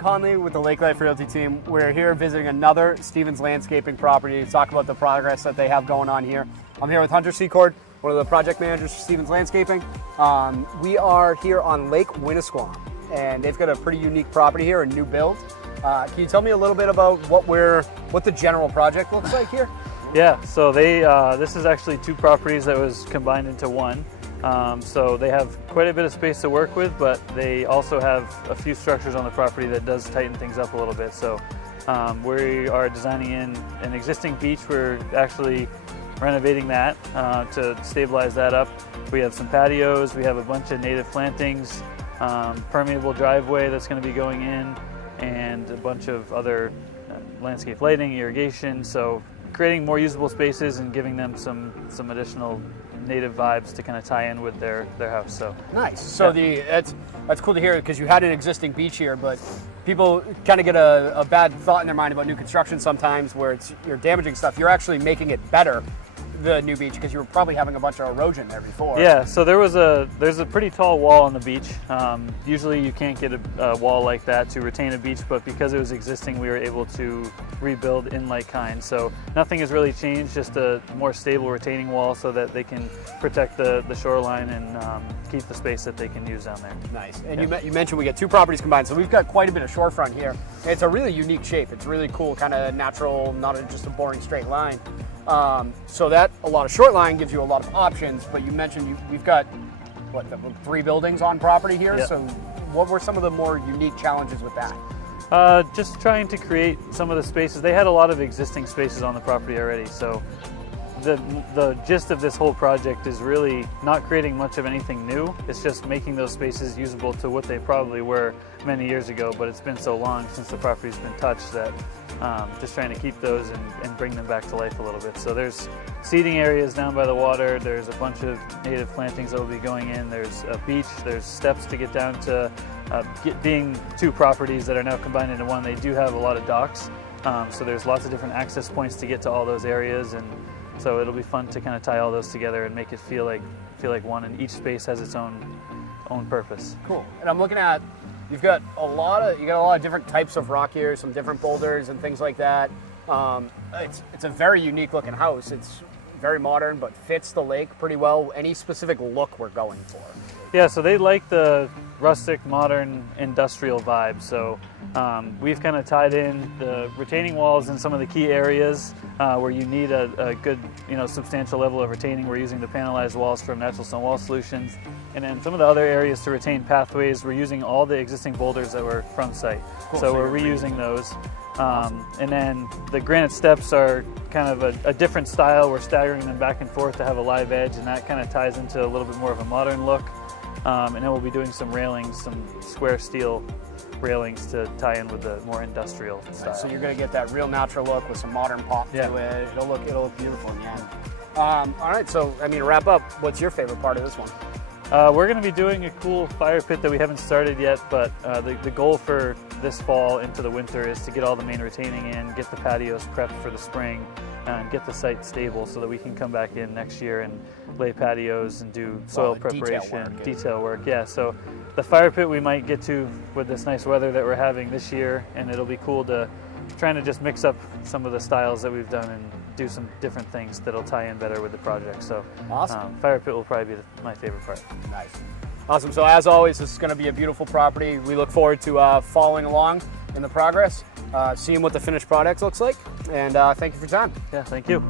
Conley with the Lake Life Realty team. We're here visiting another Stevens Landscaping property to talk about the progress that they have going on here. I'm here with Hunter Secord, one of the project managers for Stevens Landscaping. We are here on Lake Winnisquam, and they've got a pretty unique property here, a new build. Can you tell me a little bit about what the general project looks like here? Yeah, so this is actually two properties that was combined into one. So they have quite a bit of space to work with, but they also have a few structures on the property that does tighten things up a little bit. So we are designing in an existing beach. We're actually renovating that to stabilize that up. We have some patios, we have a bunch of native plantings, permeable driveway that's going to be going in, and a bunch of other landscape lighting, irrigation. So creating more usable spaces and giving them some additional native vibes to kind of tie in with their house. So nice. So yeah. That's cool to hear, because you had an existing beach here, but people kind of get a bad thought in their mind about new construction sometimes, where you're damaging stuff. You're actually making it better, the new beach, because you were probably having a bunch of erosion there before. Yeah, so there's a pretty tall wall on the beach. Usually you can't get a wall like that to retain a beach, but because it was existing, we were able to rebuild in like kind. So nothing has really changed, just a more stable retaining wall so that they can protect the shoreline and keep the space that they can use down there. Nice. And yeah, you mentioned we get two properties combined, so we've got quite a bit of shorefront here. It's a really unique shape. It's really cool, kind of natural, not just a boring straight line. So that a lot of short line gives you a lot of options, but you mentioned we've got, what, 3 buildings on property here? Yep. So what were some of the more unique challenges with that? Just trying to create some of the spaces. They had a lot of existing spaces on the property already, so the gist of this whole project is really not creating much of anything new. It's just making those spaces usable to what they probably were many years ago, but it's been so long since the property's been touched that just trying to keep those and bring them back to life a little bit. So there's seating areas down by the water, there's a bunch of native plantings that will be going in, there's a beach, there's steps to get down to, being two properties that are now combined into one, they do have a lot of docks, so there's lots of different access points to get to all those areas, and so it'll be fun to kind of tie all those together and make it feel like one, and each space has its own purpose. Cool. And I'm looking at, you got a lot of different types of rock here, some different boulders and things like that. It's a very unique looking house. It's very modern, but fits the lake pretty well. Any specific look we're going for? Yeah, so they like the rustic, modern, industrial vibe. So we've kind of tied in the retaining walls in some of the key areas where you need a good, substantial level of retaining. We're using the panelized walls from Natural Stone Wall Solutions. And then some of the other areas to retain pathways, we're using all the existing boulders that were from site. Cool. So we're reusing those. Awesome. And then the granite steps are kind of a different style. We're staggering them back and forth to have a live edge, and that kind of ties into a little bit more of a modern look. And then we'll be doing some railings, some square steel railings to tie in with the more industrial style. So you're going to get that real natural look with some modern pop to it. It'll look beautiful in the end. All right, so to wrap up, what's your favorite part of this one? We're going to be doing a cool fire pit that we haven't started yet, but the goal for this fall into the winter is to get all the main retaining in, get the patios prepped for the spring, and get the site stable so that we can come back in next year and lay patios and do soil preparation, detail work. Yeah, so the fire pit we might get to with this nice weather that we're having this year, and it'll be cool to trying to just mix up some of the styles that we've done and do some different things that'll tie in better with the project. So awesome. Fire pit will probably be my favorite part. Nice. Awesome. So as always, this is going to be a beautiful property. We look forward to following along in the progress, seeing what the finished product looks like, and thank you for your time. Yeah, thank you.